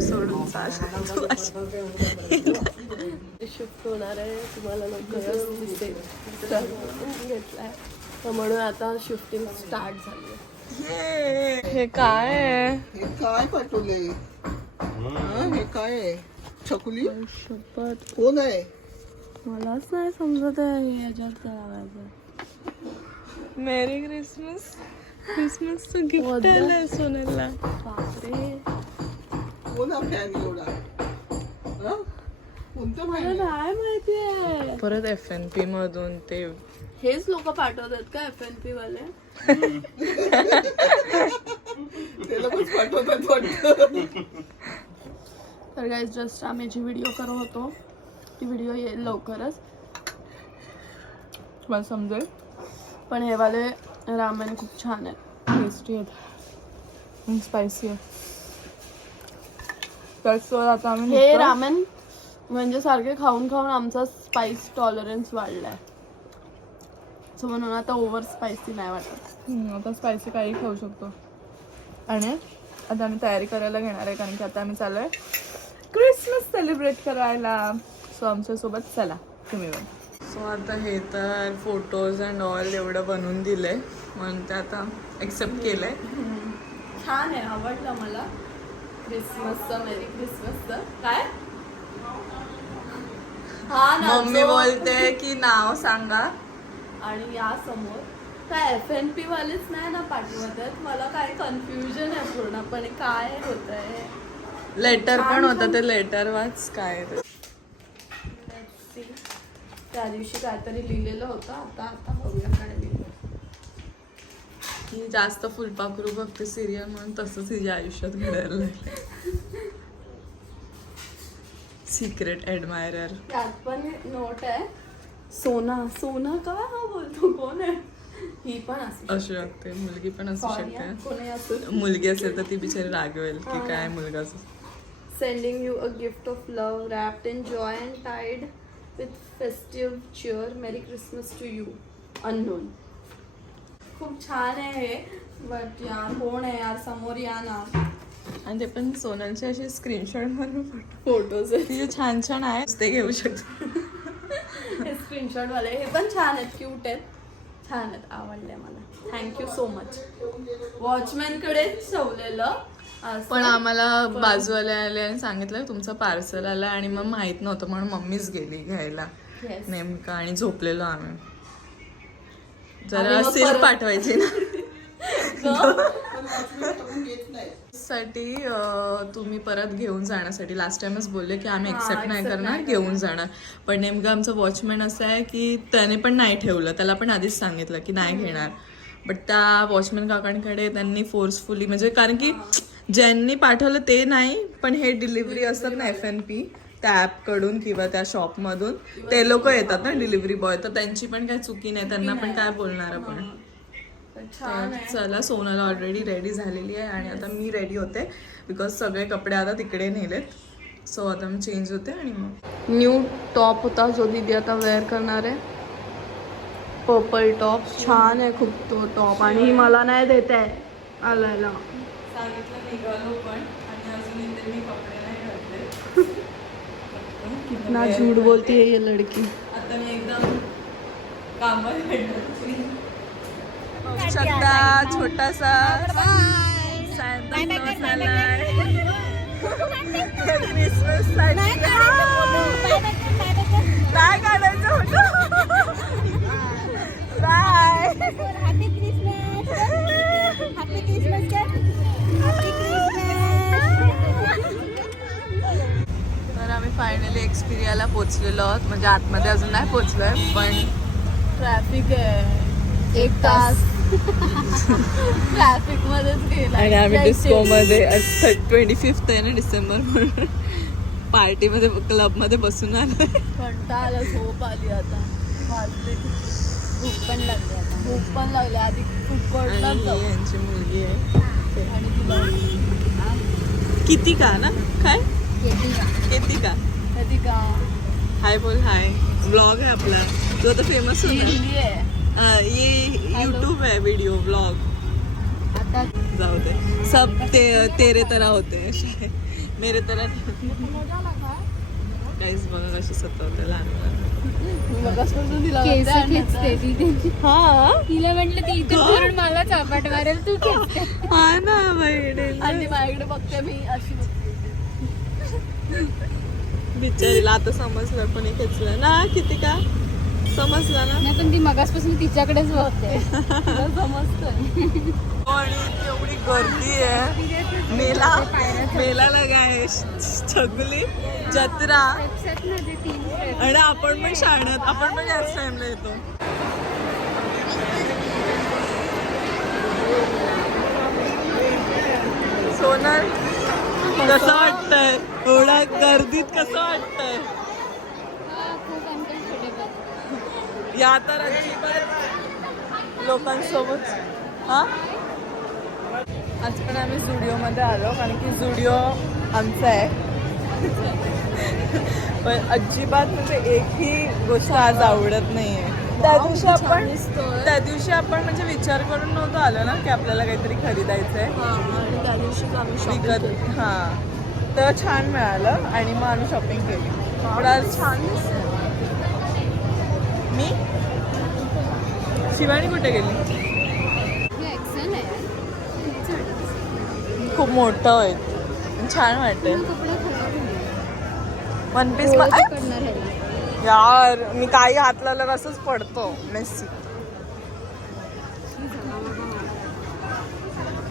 सोडून शिफ्ट होणार आहे. तुम्हाला लवकरच दिसेल तर घेतलाय. तर म्हणून आता शिफ्टिंग स्टार्ट झाली हे काय आहे? हे काय पाठवले हे काय आहे? छकुली? शपथ. कोण आहे? मलाच नाही समजत आहे याच्यात लावायचं मेरी क्रिसमस क्रिसमसचं गिफ्ट the- आलंय सोनेला बापरे. कोण हा फॅन एवढा? हा? कोणतं मला नाही माहिती आहे. परत एफ एन पी मधून ते हेच लोक पाठवतात का एफ एन पी वाले? त्याला पण पाठवतात वाटतं. तर गाईज जस्ट आम्ही जी व्हिडिओ करत होतो ती व्हिडिओ येईल लवकरच. मला समजेल. पण हे वाले रामेन खूप छान आहेत. टेस्टी आहेत. स्पायसी आहे तर आता आम्ही हे. रामेन म्हणजे सारखे खाऊन खाऊन आमचा स्पाइस टॉलरन्स वाढलाय. सो म्हणून आता ओव्हर स्पायसी नाही वाटत. आता स्पायसी काही खाऊ शकतो. आणि आता आम्ही तयारी करायला घेणार आहे कारण की आता आम्ही चाललोय. क्रिसमस सेलिब्रेट करायला. सो आमच्यासोबत चला तुम्ही पण. सो आता हे तर फोटोज अँड ऑल एवढं बनवून दिलंय. म्हणून ते आता एक्सेप्ट केलंय. छान आहे आवडलं मला. क्रिसमसचं मेरी क्रिसमसचं काय? हा ना मम्मी बोलते की नाव सांगा. आणि या समोर काय एफ एन पी वालेच नाही ना पाठवत मला काय कन्फ्युजन आहे पूर्णपणे काय होत आहे लेटर पण होतं ते लेटर वाच काय. त्या दिवशी काहीतरी लिहिलेलं होतं आता आता बघूया काय लिहिलं ही जास्त फुलपाखरू बघते सिरियल म्हणून तसंच हिच्या आयुष्यात घडायला लागलं. सिक्रेट ॲडमायरर त्यात पण नोट आहे. सोना सोना का? हा बोलतो कोण आहे? ही पण असू शकते. मुलगी पण असू शकते. कोणी असू मुलगी असेल तर ती बिचारी रागवेल की. काय मुलगा असं sending you a gift of love wrapped in joy and tied with festive cheer. Merry Christmas to you. Unknown. खूप छान आहे हे बट यार कोण आहे यार समोर या ना आणि ते पण सोनलचे असे स्क्रीनशॉट मारून फोटोज तिचे छान छान आहे ते घेऊ शकतो हे स्क्रीनशॉट वाले हे पण छान आहेत क्यूट आहेत छान आहेत आवडले मला थँक्यू सो मच वॉचमॅन कडेच ठेवलेलं असं. पण आम्हाला बाजूवाले आले आणि सांगितलं तुमचं पार्सल आलं आणि मग माहीत नव्हतं म्हणून मम्मीच गेली घ्यायला. नेमकं आणि झोपलेलो आम्ही. जरा सील पाठवायची ना. साठी तुम्ही परत घेऊन जाण्यासाठी लास्ट टाइमच बोलले की आम्ही एक्सेप्ट नाही करणार घेऊन जाणार. पण नेमकं आमचं वॉचमॅन असं आहे की त्याने पण नाही ठेवलं त्याला पण आधीच सांगितलं की नाही घेणार. बट त्या वॉचमॅन काकांकडे त्यांनी फोर्सफुली म्हणजे कारण की ज्यांनी पाठवलं ते नाही पण हे डिलिव्हरी असतात ना एफ एन पी त्या ॲपकडून किंवा त्या शॉपमधून ते लोक येतात ना डिलिव्हरी बॉय तर त्यांची पण काय चुकी नाही त्यांना पण काय बोलणार आपण. तर चला सोनल ऑलरेडी रेडी झालेली आहे आणि आता मी रेडी होते बिकॉज सगळे कपडे आता तिकडे नेलेत. सो आता मी चेंज होते आणि मग. न्यू टॉप होता जो दीदी आता वेअर करणार आहे. पर्पल टॉप छान आहे खूप तो टॉप आणि मला नाही देत आहे आलायला. सांगितलं निघालो पण आणि अजून इथे मी कपडे नाही घातले. कितना झूठ बोलती है ये लड़की. आता मी एकदम कामात शकता छोटासा. क्रिसमस काय काढायचं. होतं. Bye Happy Christmas! Happy Christmas, Dad! एक्सपिरियाला पोचलेलो आहोत. म्हणजे आतमध्ये अजून नाही पोचलोय पण ट्रॅफिक आहे. एक तास. ट्रॅफिक मध्येच गेला. आणि आम्ही डिस्को मध्ये आज ट्वेंटी फिफ्थ आहे ना डिसेंबर म्हणून. पार्टीमध्ये क्लबमध्ये बसून आलोय. कंटाळा आला झोप आली आता. भूक पण लागली आता. भूक पण लागली. आधी खूप यांची मुलगी आहे. आणि तुला किती का ना? काय? किती का हाय बोल हाय. ब्लॉग है अपना तो तो फेमस होना हिंदी आहे. हाँ, ये यूट्यूब है वीडियो ब्लॉग आता जाऊ दे. सब ते तेरे तरह होते. हैं शायद मेरे तरह काहीच बघा कशी सतवते लहान. हा? तिला म्हटलं ती इथे धरून मला चापाट मारेल तू हा ना आणि माझ्याकडे बघते मी अशी बिचारीला आता समजलं कोणी खेचलं. ना किती का समजलं ना? नाही पण ती मगासपासून तिच्याकडेच बघते. मला समजतंय. आणि एवढी गर्दी आहे. मेला मेला लगा आहे. छगली जत्रा. आणि आपण पण शाळेत आपण पण याच टाइमला येतो. सोनल कसं वाटतंय? एवढ्या गर्दीत कसं वाटतंय? या तर अजिबात लोकांसोबत. हा? आज पण आम्ही झुडिओमध्ये आलो कारण की झुडिओ आमचा आहे. पण अजिबात म्हणजे एकही गोष्ट आज आवडत नाहीये. त्या दिवशी आपण त्या दिवशी आपण म्हणजे विचार करून नव्हतो आलो ना की आपल्याला काहीतरी खरीदायचंय. हा आणि त्या दिवशीच आम्ही shopping विकत केली. हा. तर छान मिळालं आणि मग आम्ही शॉपिंग केली. पण आज छान दिसतंय. मी? शिवानी कुठे गेली? एक्सेल आहे. खूप मोठं आहे छान वाटते कपडे खराब होईल. वन पीस पडणार आहे यार मी काही हात लावलं असंच पडतो मेसी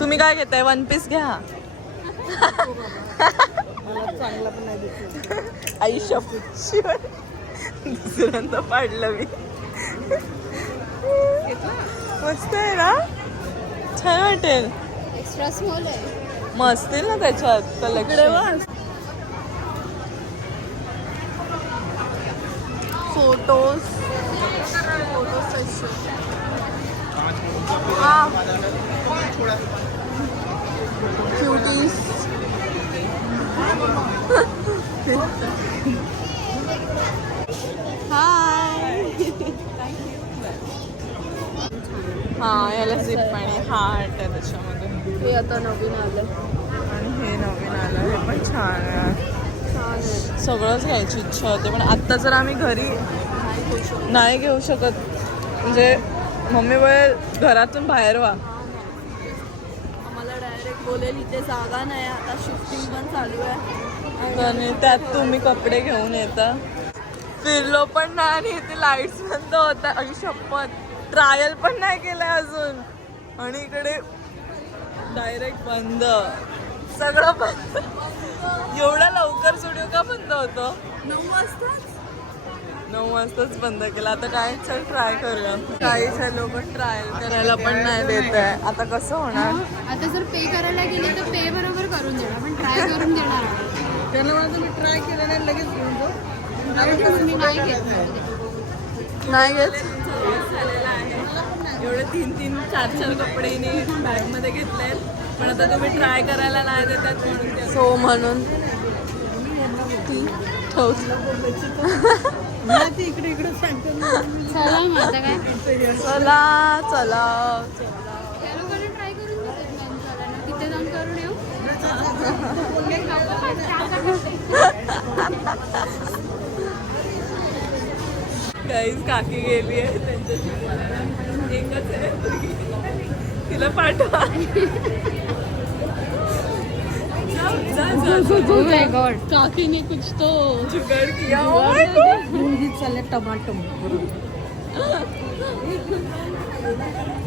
तुम्ही काय घेताय? वन पीस घ्या. चांगला पण नाही शिवानी दुसऱ्यांदा पाडलं मी. मस्त आहे ना? छान वाटेल. एक्स्ट्रा स्मॉल आहे. ना त्याच्यात. कलेक्शन बघ. फोटोज फोटो सेशन हा हाय हा याला झिप आणि हार्ट आहे त्याच्यामध्ये हे आता नवीन आलं आणि हे नवीन आलं हे पण छान आहे छान आहे सगळंच घ्यायची इच्छा होते पण आत्ता जर आम्ही घरी नाही घेऊ शकत म्हणजे मम्मी वेळ घरातून बाहेर व्हा. आम्हाला डायरेक्ट बोलेल इथे जागा नाही आता शिफ्टिंग पण चालू आहे. आणि त्यात तुम्ही कपडे घेऊन येता. फिरलो पण नाही आणि इथे लाईट्स बंद होता. आणि शपथ. ट्रायल पण नाही केलंय अजून. आणि इकडे डायरेक्ट बंद. सगळं बंद. एवढा लवकर स्टुडिओ का बंद होतो? नऊ वाजताच. नऊ वाजताच बंद केला. आता काय? चल ट्राय करूया. काही लोक ट्रायल करायला पण नाही देत आहे. आता कसं होणार? आता जर पे करायला गेले तर पे बरोबर करून देणार पण ट्राय करून देणार. त्याला मला तुम्ही ट्राय केलं नाही लगेच घेऊन जाऊ. मी नाही घेत नाही घेत? एवढे तीन तीन चार चार कपडे बॅगमध्ये घेतलेत पण आता तुम्ही ट्राय करायला नाही देतात म्हणून. सो म्हणून. मला ते इकडे इकडे सांगते ना. चला मग आता काय चला चला त्या लोकांना ट्राय करून देतात मॅम चालायला तिथे जाऊन करून येऊ काहीच काकी गेली आहे त्यांच्याशी बोलायला. एकच आहे. तिला पाठवा. Oh. काकी ने कुछ तो जुगाड किया चालले टमाटो.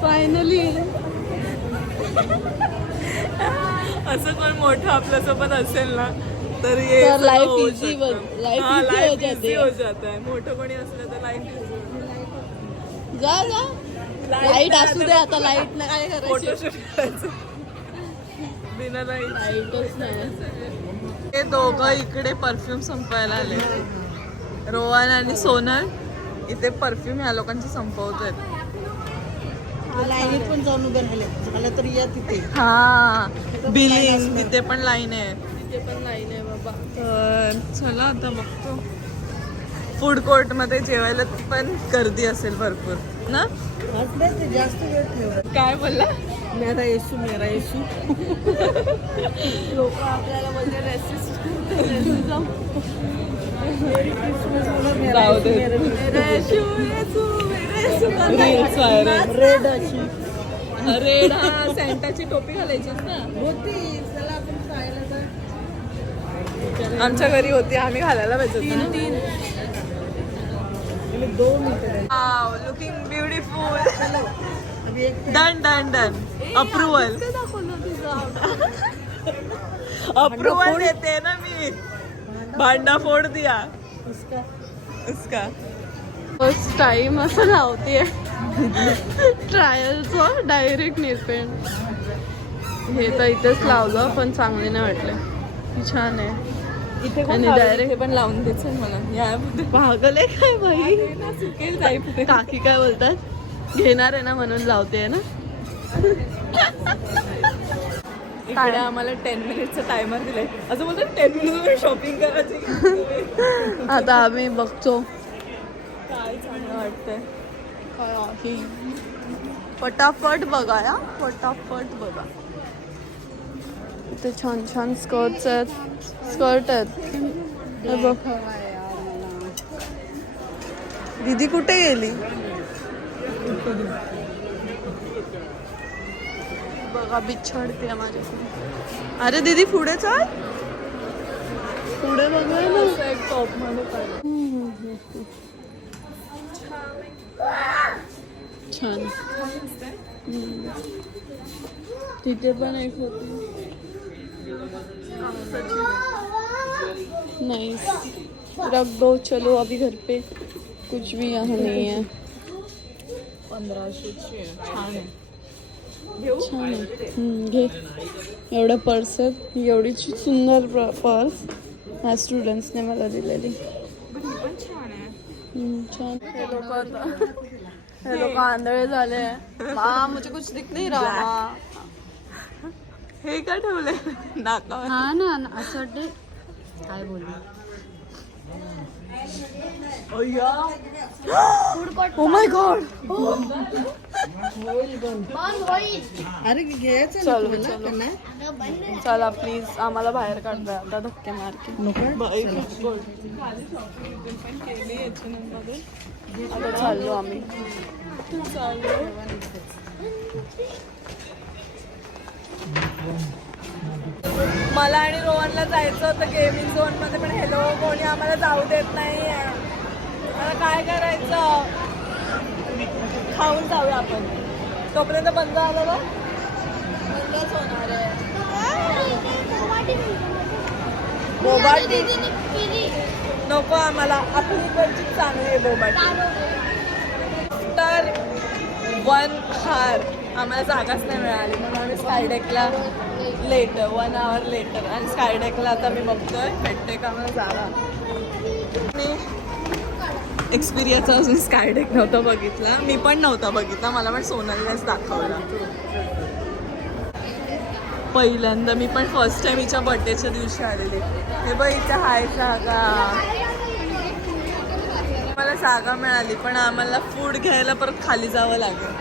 फायनली असं कोण मोठं आपल्यासोबत असेल ना तर ये हा, life हो जाती. easy है. जाता है मोठं कोणी असलं तर लाईफ जा जा. लाइट असू दे आता लाइट नाही काय करायची. बिना लाइट लाईटच नाही हे दोघं इकडे परफ्यूम संपवायला आले. रोहन आणि सोनल इथे परफ्यूम ह्या लोकांचे संपवत आहेत लाईनीत पण जाऊन उभे राहिले. झालं तर या तिथे. हा बिलिंग तिथे पण लाईन आहे. तिथे पण लाईन आहे बाबा. तर चला आता बघतो. फूड कोर्टमध्ये जेवायला पण गर्दी असेल भरपूर ना? जास्त वेळ ठेवत काय बोलला? मेरा येशू मेरा येशू लोक आपल्याला बोलते रेसिस्ट जाऊ दे. रील्स व्हायरल रेड अशी. रेड हा सेंटाची टोपी घालायचीस ना. होती चला आपण खायला आमच्या घरी होती आम्ही घालायला पाहिजे दोन मिनिटं looking beautiful done done done. Approval approval देते ना मी. भांडा फोड दिया. उसका. उसका. फर्स्ट टाइम असं लावते ट्रायलचं डायरेक्ट नेलपेंट हे तर इथेच लावलं पण चांगले नाही वाटले. छान आहे. इथे आणि डायरेक्ट पण लावून द्यायचं मला. या पागल आहे काय बाई? काकी काय बोलतात? घेणार आहे ना म्हणून लावते ना. इकडे आम्हाला टेन मिनिटचा टायमर दिलाय. असं बोलतात टेन मिनिट शॉपिंग करायची. आता आम्ही बघतो. काय चांगलं वाटतंय. पटापट बघा या पटापट बघा. इथे छान छान स्कर्ट्स आहेत. स्कर्ट आहेत. बघ. दीदी कुठे गेली? अरे दीदी, पुढे चल. पुढे बघा ना. एक टॉप पाहिजे छान. तिथे पण एक होती. नहीं रख दो चलो, अभी घर पे कुछ भी यहाँ नहीं है. पंधराशेची. छान आहे. छान घे. एवढं पर्स आहेत. एवढी सुंदर पर्स ह्या स्टुडंट्सने मला दिलेली. छान हे लोक हे लोक आंधळे झाले. मा मुझे कुछ दिख नहीं रहा. हे काय नाकावर. हा ना असं वाटते काय बोलू? माय गॉड अरे घ्यायचं चलो प्लीज आम्हाला बाहेर काढतोय आता धक्के मार के. आता चाललो आम्ही. चालू मला आणि रोहनला जायचं होतं गेमिंग झोनमध्ये पण हॅलो कोणी आम्हाला जाऊ देत नाही. मला काय करायचं? खाऊन जाऊया आपण. तोपर्यंत बंद आलं ना बंदच होणार आहे. बोबाटी नको आम्हाला. आपली इकडची चांगली आहे बोबाटी तर वन हार. आम्हाला जागाच नाही मिळाली म्हणून आम्ही स्कायडेकला लेटर वन आवर लेटर आणि स्कायडेकला आता मी बघतोय. भेटते का मला जागा मी एक्सपिरियन्स अजून स्कायडेक नव्हता बघितला. मी पण नव्हता बघितला. मला पण सोनलनेच दाखवला. पहिल्यांदा मी पण फर्स्ट टाइम हिच्या बर्थडेच्या दिवशी आलेले. हे बघ इथे हाय जागा मला जागा मिळाली पण आम्हाला फूड घ्यायला परत खाली जावं लागेल.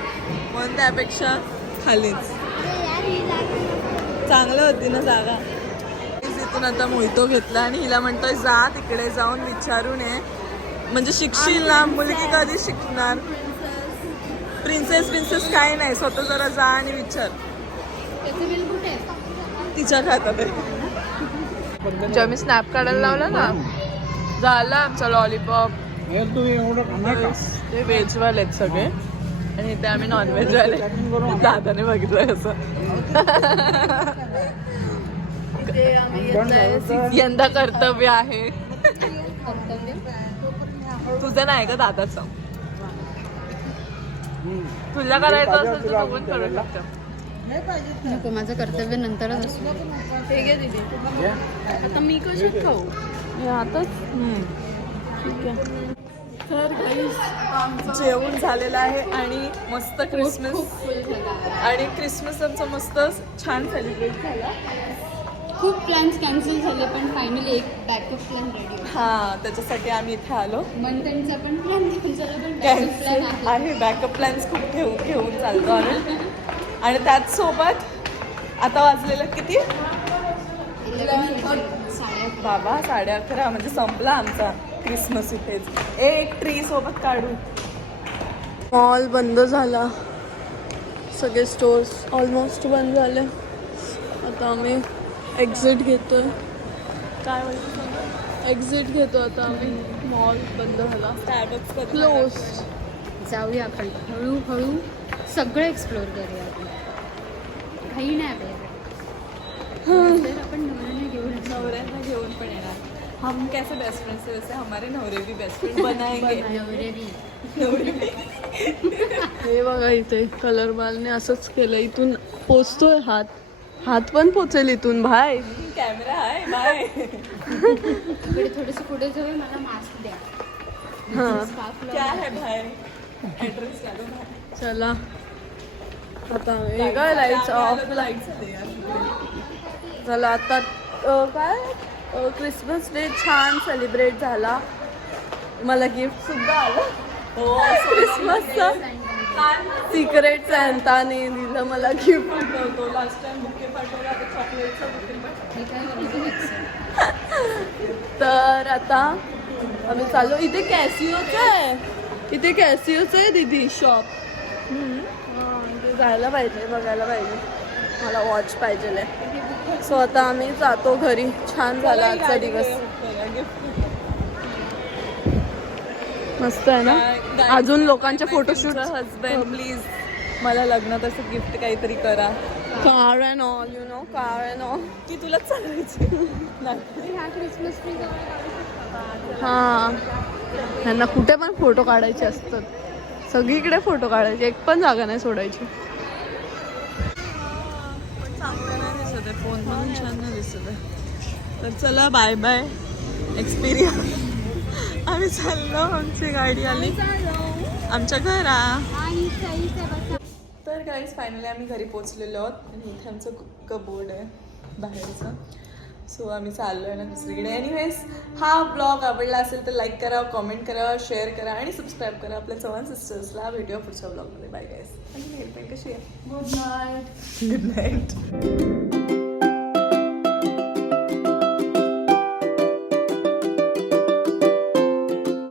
म्हणून त्यापेक्षा खालीच. चांगलं होती ना जागा. तिथून आता मोहितो घेतला आणि हिला म्हणतोय जा तिकडे जाऊन विचारून ये. म्हणजे शिकशील ना मुलगी कधी शिकणार? प्रिन्सेस प्रिन्सेस काही नाही स्वतः जरा जा आणि विचार. तिच्या खात्यात आहे. जेव्हा मी स्नॅप काढायला लावला ना झाला आमचा लॉलीपॉप ते व्हेजवाले आहेत सगळे. आणि इथे आम्ही नॉनव्हेज वाले. दादाने बघितलं असं. यंदा कर्तव्य आहे. तुझं नाही का दादाचं. तुला करायचं असेल तर बघून करू शकतो. नको माझं कर्तव्य नंतरच असतो हे घे दीदी. आता मी कशात खाऊ? हे आताच? ठीक आहे. तर जेवण झालेलं आहे आणि मस्त क्रिसमस आणि क्रिसमस आमचा मस्त छान सेलिब्रेट झाला. खूप प्लॅन्स कॅन्सल झाले पण फायनली एक बॅकअप प्लॅन रेडी हा त्याच्यासाठी आम्ही इथे आलो. मंथनचा पण प्लॅन कॅन्सल झाला पण बॅकअप प्लॅन कॅन्सल आहे. बॅकअप प्लॅन्स खूप ठेवून घेऊन चालतो आम्ही. आणि त्याच सोबत आता वाजलेलं किती? बाबा साडे अकरा म्हणजे संपला आमचा. क्रिसमस इथेच ए, एक ट्री सोबत काढू. मॉल बंद झाला. सगळे स्टोर्स ऑलमोस्ट बंद झाले. आता आम्ही एक्झिट घेतोय. काय बोलतो एक्झिट घेतो आता आम्ही. मॉल बंद झाला. स्टार्टअप क्लोज जाऊया आपण. हळूहळू सगळं एक्सप्लोर करूया आपण. काही नाही आपल्याकडे तर आपण नवऱ्याने घेऊन. नवऱ्यांना घेऊन पण येणार. हम कैसे बेस्ट फ्रेंड्स वैसे हमारे नवरे भी बेस्ट फ्रेंड बनाएंगे। नवरे भी। हे बघा इथे कलर बालने असंच केलं. इथून पोचतोय हात. हात पण पोचेल इथून भाई. कॅमेरा आहे बाय इकडे थोडंसं पुढे जाऊया मला मास्क द्या. हा. क्या. है भाई. चला. आता हे काय लाईट्स ऑफ लाईट्स यार. झालं आता काय? क्रिसमस डे छान सेलिब्रेट झाला. मला गिफ्ट सुद्धा आलं. हो क्रिसमसचं सिक्रेट सॅन्ताने दिलं मला गिफ्ट पाठवतो लास्ट टाइम बुके पाठवला चॉकलेटचा बुके. तर आता आम्ही चाललो. इथे कॅसिओचं आहे. इथे कॅसिओचं आहे दीदी शॉप जायला पाहिजे बघायला पाहिजे. मला वॉच पाहिजे सो आता आम्ही जातो घरी. छान झाला आजचा दिवस. मस्त आहे ना? अजून लोकांचे फोटोशूट हजबंड प्लीज मला लग्नात असं गिफ्ट काहीतरी करा. Car and all you know car and all की तुलाच सांगायचे? हां. त्यांना कुठे पण फोटो काढायचे असतात. सगळीकडे फोटो काढायचे. एक पण जागा नाही सोडायची पण चांगलं नाही दिसत आहे फोन म्हणून छान नाही दिसत आहे तर चला बाय बाय एक्सपिरियन्स आम्ही चाललो आमची गाडी आली. आमच्या घरा. तर गाईज फायनली आम्ही घरी पोचलेलो आहोत. आणि इथे आमचं कबोर्ड आहे बाहेरचं. सो आम्ही चाललो आहे ना दुसरीकडे. एनिवेज हा ब्लॉग आवडला असेल तर लाईक करा कॉमेंट करा शेअर करा आणि सबस्क्राईब करा आपल्या चव्हाण सिस्टर्सला भेटूया पुढच्या ब्लॉगमध्ये बाय गाईज आणि हेअरपेंट कशी आहे? Good night good night